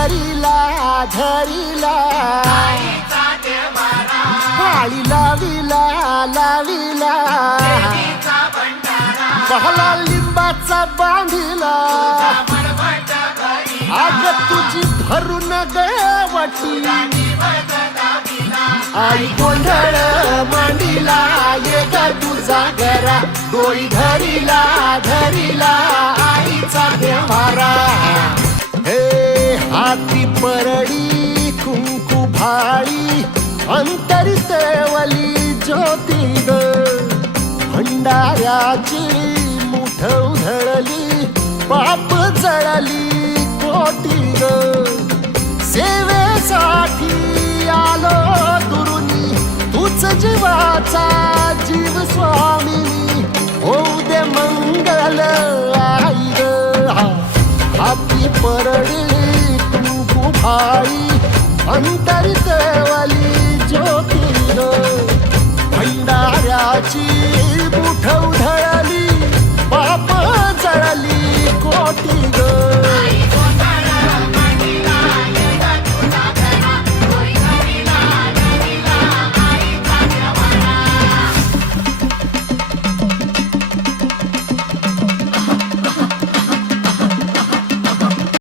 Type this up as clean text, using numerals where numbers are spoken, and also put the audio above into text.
धरिला धरिला पाळी लाविला लाविला पहला लिंबाचा बांधिला आग तुझी भरून गवटी आई गोंधळ मांडिला ये ग तुझा घरा डोई धरिला धरिला आईचा देवारा हे हाती परडी कुंकू भाळी अंतरितवली ज्योती ग भंडाऱ्याची मुठ उधळली पाप जळली कोटी ग सेवेसाठी आलो दुरुनी तूच जीवाचा जीव स्वामिनी होऊ दे मंगल आई ग हाती परडी कुंकू भाळी अंतरित